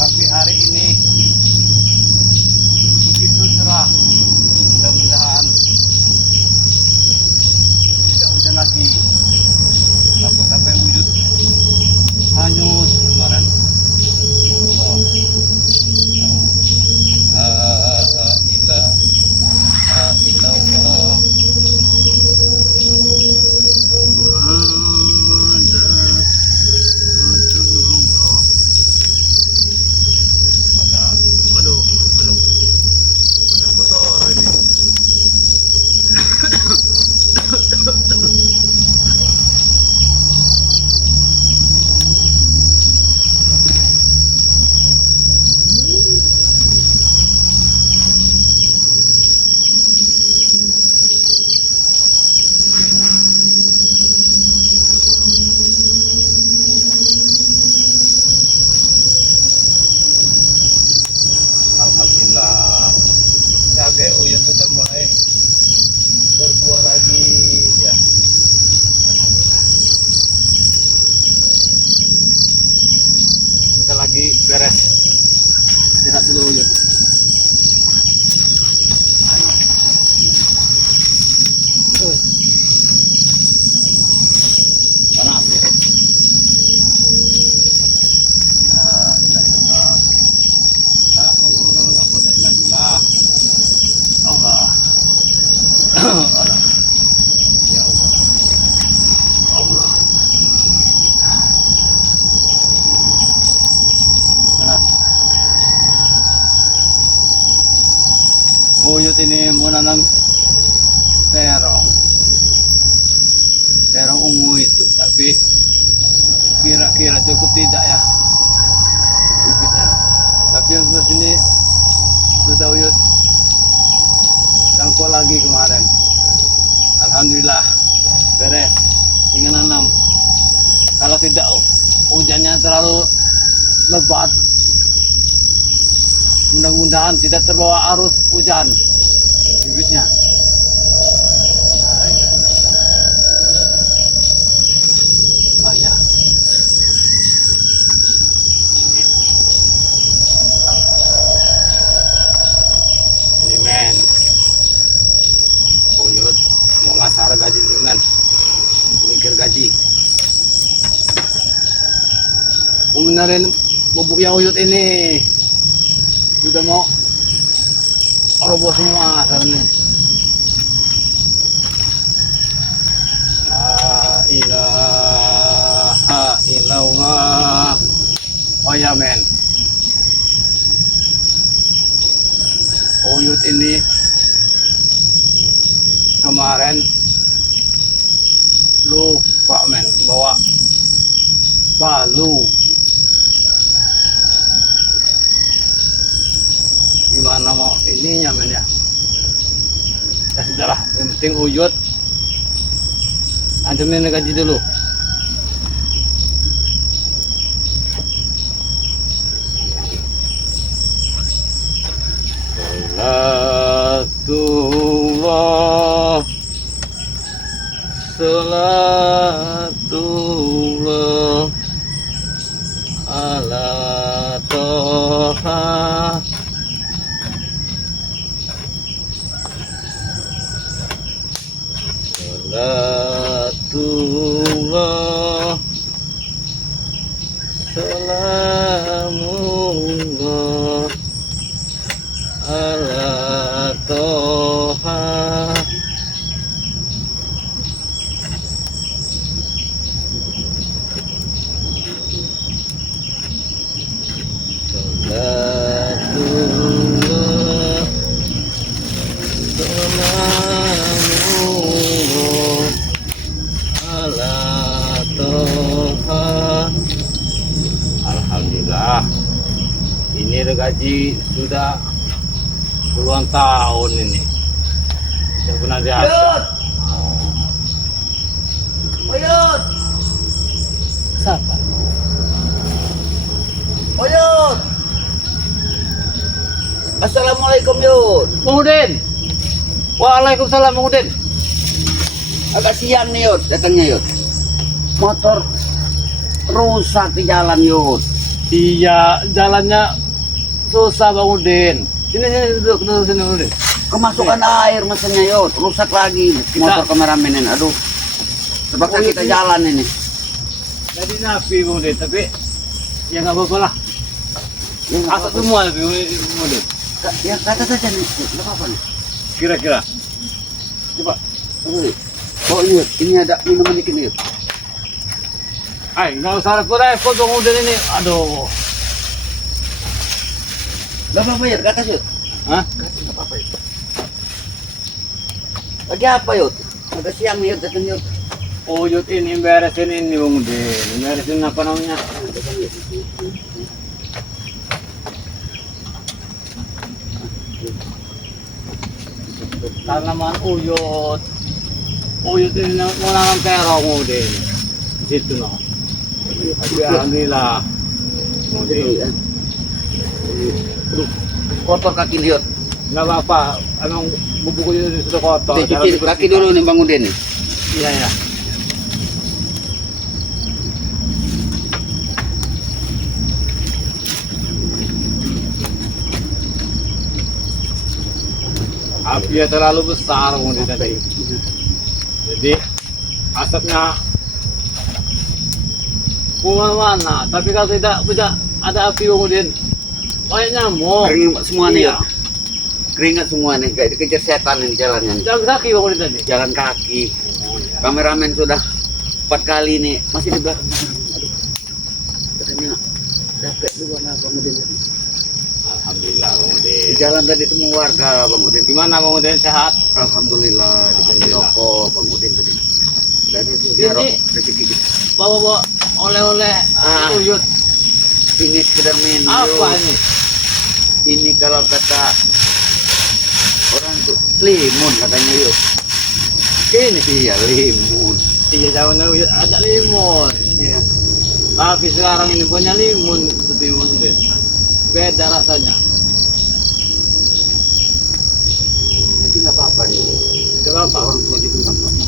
Tapi hari ini begitu cerah, mudah-mudahan tidak hujan lagi. Takut sampai wujud hanyut kemarin. La ilaha illallah. Alhamdulillah, cabai uyut sudah mulai berbuah lagi ya. Kita lagi beres istirahat dulu uyut. Panas ya. Allah. Allah. Ya Allah. Allah. Panas. Uyut ini menanam terong. Terong ungu itu, tapi kira-kira cukup tidak ya bibitnya. Tapi yang ke sini sudah uyut tangkol lagi kemarin. Alhamdulillah beres, tinggal nanam. Kalau tidak hujannya terlalu lebat, mudah-mudahan tidak terbawa arus hujan bibitnya. Oh ya. Ini men, uyut mau ngasar gaji dulu men, mikir gaji. Benerin bubuknya uyut ini sudah mau roboh semua asarnya. La ilaha illallah. Oh ya men, Uyut ini kemarin lupa men bawa palu. Gimana mau ininya men ya? Ya sudahlah, yang penting Uyut antemin gaji dulu. Salatullah, salatullah ala toha. Salatullah, salamullah ala toha. Salatullah, salamullah ala toha. Alhamdulillah, ini gaji sudah puluhan tahun ini. Tidak pernah diasah. Uyut! Uyut! Siapa? Uyut! Assalamualaikum Yud. Bang Udin. Waalaikumsalam Bang Udin. Agak siang nih Yud, datangnya Yud. Motor rusak di jalan Yud. Iya, jalannya susah Bang Udin. Sini duduk sini Bang Udin. Kemasukan air mesinnya Yud, rusak lagi motor kameramen ini. Aduh. Terpaksa kita jalan ini. Jadi napi Bang Udin, tapi ya nggak apa-apa lah. Ya, nggak Asal apa-apa. semua tapi Bang Udin. Ya kata saja nih, nggak apa-apa nih. Kira-kira. Coba. Oh Yud, ini ada minuman dikit nih Yud. Ay, nggak usah repot-repot Bang Udin ini. Aduh. Nggak apa-apa Yud, kata Yud. Hah? Nggak apa-apa Yud. Lagi apa Yud? Agak siang nih Yud, datang Yud. Uyut ini beresin ini Bang Udin. Beresin apa namanya? Tanaman uyut. Uyut ini mau nanam terong Bang Udin. Di situ no. Tapi alhamdulillah. Bang Udin. Aduh, kotor kaki nih Yud. Nggak apa-apa. Emang bubuk uyut ini sudah kotor. Cuci kaki dulu nih Bang Udin nih. Iya ya. Apinya terlalu besar Bang Udin tadi. Jadi asapnya kemana-mana. Tapi kalau tidak ada api Bang Udin, banyak nyamuk. Keringat semua nih Iya. Yud. Keringat semua nih, kayak dikejar setan nih jalannya nih. Jalan kaki Bang Udin tadi. Jalan kaki. Oh, iya. Kameramen sudah 4 kali nih, masih di belakang. Aduh. Katanya capek dulu nah Bang Udin. Alhamdulillah Bang Di Udin. jalan tadi temu warga Bang Udin. Gimana Bang Udin, sehat? Alhamdulillah dikasih Alhamdulillah. rokok Bang Udin tadi. Dan itu Ini- dia rezeki kita. Bawa oleh-oleh Ah. uyut. Ini sekedar menu. Apa ini? Ini kalau kata orang tuh limun katanya yuk. Ini. Iya limun. Iya, zamannya uyut ada limun. Iya. Tapi sekarang ini punya limun seperti Bang Udin. Beda rasanya. Jadi nggak apa-apa nih. Tidak apa. Orang tua juga nggak apa-apa.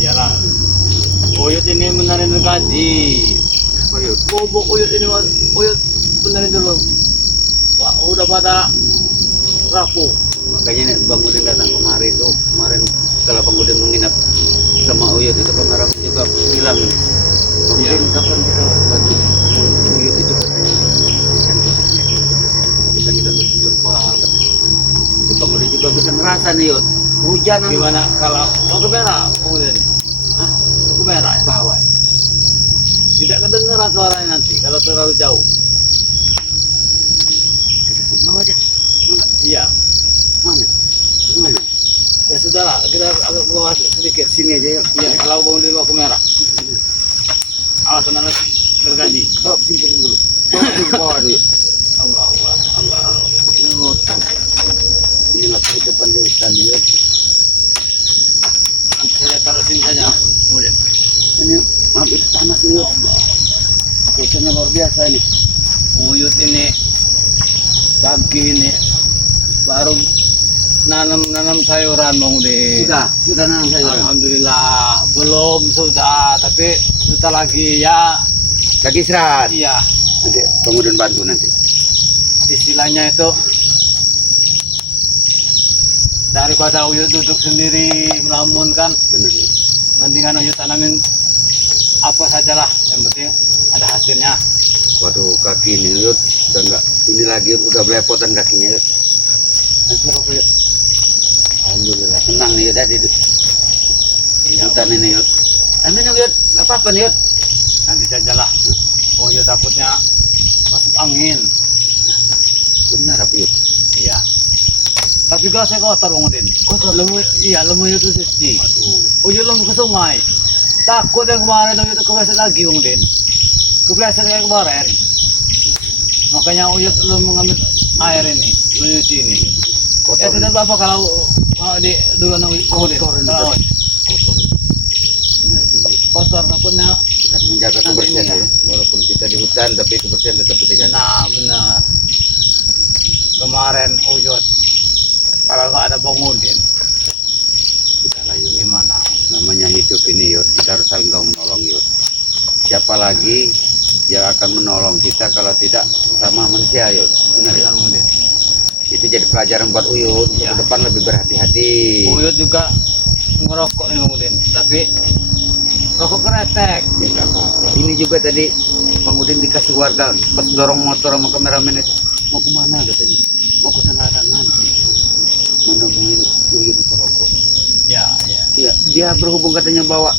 Iyalah. Uyut ini benerin gaji. Apa yuk? Bobok uyut ini, uyut benerin dulu. Wah, udah pada rapuh. Makanya nih Bang Udin datang kemari tuh. Kemarin setelah Bang Udin menginap sama Uyut itu kameramen juga bilang, Bang Iya. Udin kapan kita bantu Uyut itu katanya. Bisa kita tutup banget. Itu Bang Udin juga bisa ngerasa nih Yud. Hujan Gimana kalau mau ke merah, Bang Udin? Hah? Mau ke merah ya? Bawa. Tidak kedengaran suaranya nanti kalau terlalu jauh. Bawa aja. Iya. Mana? Mana? Ya sudahlah, kita agak ke bawah sedikit. Sini aja ya. Iya, kalau bangun di bawah kamera. Awas kena tergaji. Bawa simpen dulu. Bawa dulu. Allah, Allah, Allah. Ini hutan. Inilah kehidupan di hutan ya. Saya taruh sini saja. Kemudian. Ini maaf itu panas nih. Cuacanya luar biasa ini. Uyut ini pagi ini baru nanam sayuran Bang Udin. Sudah nanam sayuran. Alhamdulillah belum sudah, tapi sudah lagi ya. Lagi istirahat. Iya, Nanti kemudian bantu nanti. istilahnya itu daripada Uyut duduk sendiri melamunkan, Benar. mendingan Uyut tanamin apa sajalah, yang penting ada hasilnya. Waduh kaki ini Yud udah enggak ini lagi udah belepotan kakinya Yud. Alhamdulillah senang nih Yud tadi di hutan ini Yud. Amin Yud, nggak apa-apa nih Yud. Nanti sajalah. Uyut takutnya masuk angin. Benar apa Yud? Iya. Tapi gasnya kotor Bang Udin. Kotor lemu, iya lemu itu suci. Aduh. Uyut lemu ke sungai. Takut yang kemarin Uyut kepleset lagi Bang Udin. Kepleset kayak kemarin. Makanya Uyut belum mengambil air ini, menyuci ini. Kotor. Tidak apa-apa kalau di duluan Bang Udin. Kotor ini. Kalau Kotor. Benar tuh Yud. kotor takutnya. Kita harus menjaga Nanti kebersihan ini ya. Walaupun kita di hutan tapi kebersihan tetap kita jaga. Nah benar. Kemarin Uyut kalau nggak ada Bang Udin Kita lah Yud. gimana? Namanya hidup ini Yud, kita harus saling menolong Yud. Siapa lagi yang akan menolong kita kalau tidak sama manusia Yud? Benar ya? Benar Bang Udin. Itu jadi pelajaran buat Uyut. Iya. Ke depan lebih berhati-hati. Uyut juga ngerokok nih Bang Udin, tapi rokok kretek. Ya nggak apa-apa. Ini juga tadi Bang Udin dikasih warga pas dorong motor sama kameramen itu mau kemana katanya? Mau ke Tanah Arangan. Mau nemuin Uyut itu rokok. Ya, ya. Iya, dia berhubung katanya bawa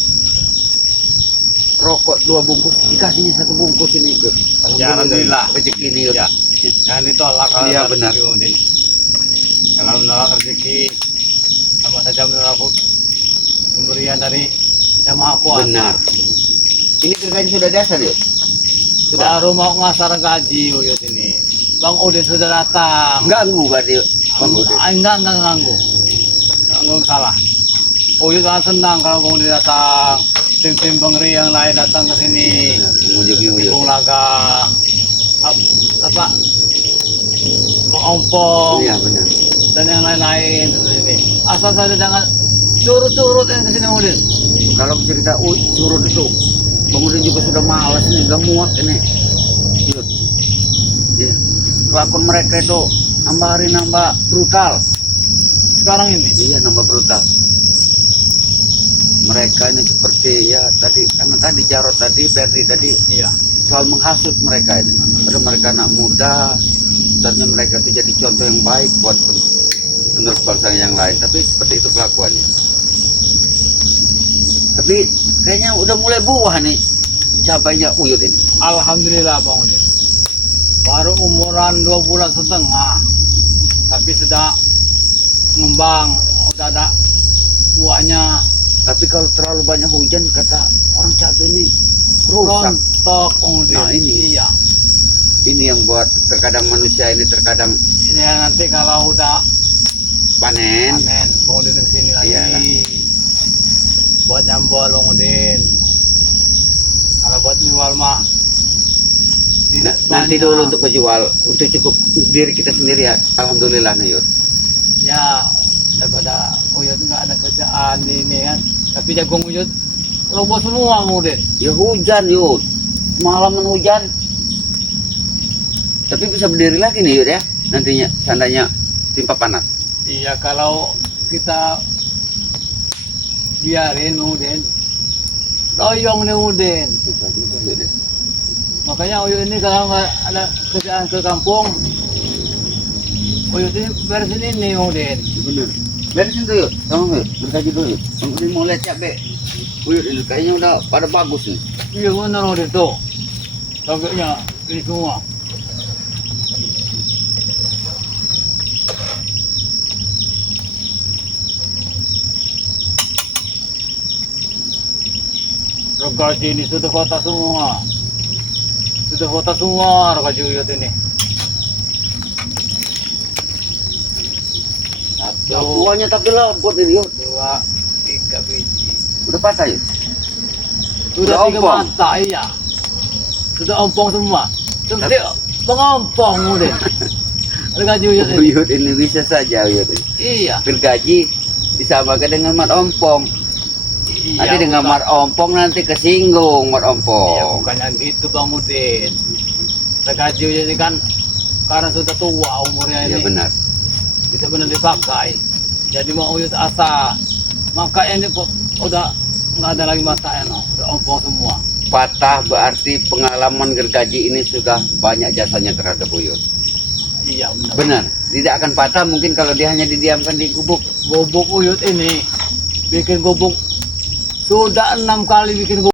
rokok 2 bungkus, dikasihnya 1 bungkus ini Yud. Ya, alhamdulillah. Rezeki ini Yud. Ya. Jangan ditolak kalau Iya, rezeki, benar. Bang Udin. Kalau menolak rezeki sama saja menolak pemberian dari Yang Maha Kuasa. Benar. Ini kerjanya sudah dasar Yud. Sudah. Baru mau ngasar gaji Uyut ini. Bang Udin sudah datang. Ganggu berarti Bang Udin. Enggak ganggu. Ganggu salah. Uyut kan senang kalau Bang Udin datang. Tim-tim pengeri yang lain datang ke sini. Benar, mengunjungi Uyut. Bung Laga. Apa? Bang Ompong. Iya benar. Dan yang lain-lain seperti ini. Asal saja jangan curut-curut yang kesini Bang Udin. Kalau cerita curut itu, Bang Udin juga sudah malas nih, gak muat ini. Yud. Ya. Kelakuan mereka itu nambah hari nambah brutal. Sekarang ini. Iya nambah brutal. Mereka ini seperti ya tadi karena tadi Jarot tadi, Ferdi tadi Iya. soal menghasut mereka ini. Padahal mereka anak muda, sebenarnya mereka itu jadi contoh yang baik buat penerus bangsa yang lain. Tapi seperti itu kelakuannya. Tapi kayaknya udah mulai buah nih cabainya Uyut ini. Alhamdulillah Bang Udin. Baru umuran 2 bulan setengah. Tapi sudah ngembang, udah ada buahnya. Tapi kalau terlalu banyak hujan kata orang cabai ini rusak. Rontok Bang Udin. Nah, ini. Iya. Ini yang buat terkadang manusia ini terkadang Ya nanti kalau udah panen. panen Bang Udin ke sini lagi. Iyalah. Buat nyambol Bang Udin. Kalau buat jual mah tidak Nanti banyak. dulu untuk kejual, untuk cukup diri kita sendiri ya. Alhamdulillah nih Yud. Ya daripada Uyut nggak ada kerjaan di ini kan. Tapi jagung Uyut roboh semua Bang Udin. Ya hujan Yud, malaman hujan. Tapi bisa berdiri lagi nih Yud ya. Nantinya seandainya timpa panas. Iya kalau kita biarin Udin, doyong nih Udin. Bisa juga Yud ya. Makanya Uyut ini kalau nggak ada kerjaan ke kampung, Uyut ini beresin ini Udin. Bener. Beresin tuh yuk, tolong yuk, berkaji dulu yuk. Kemudian mau lihat cabe. Uyut ini kayaknya udah pada bagus nih. Iya benar udah tuh. Cabenya ini semua. Regaji ini sudah kota semua. Sudah kota semua regaji uyut ini. Nah, Satu, buahnya tapi lembut ini yuk. 2, 3 biji. Udah patah yuk. Sudah Udah 3 ompong. mata, iya. Sudah ompong semua. Seperti pengompong udah. Regaji uyut ini. Uyut ini bisa saja uyut ini. Iya. Gergaji disamakan dengan mat ompong. Iya, Nanti dengan bukan. mat ompong nanti kesinggung mat Iya, ompong. bukannya gitu Bang Udin. Regaji uyut ini kan karena sudah tua umurnya Iya ini. benar. Tidak benar dipakai. Jadi mau uyut asa. Maka ini udah nggak ada lagi matanya, no. Udah ompong semua. Patah berarti pengalaman gergaji ini sudah banyak jasanya terhadap uyut. Iya benar. Benar. Tidak akan patah mungkin kalau dia hanya didiamkan di gubuk. Gobok uyut ini bikin gobok sudah 6 kali bikin gobok.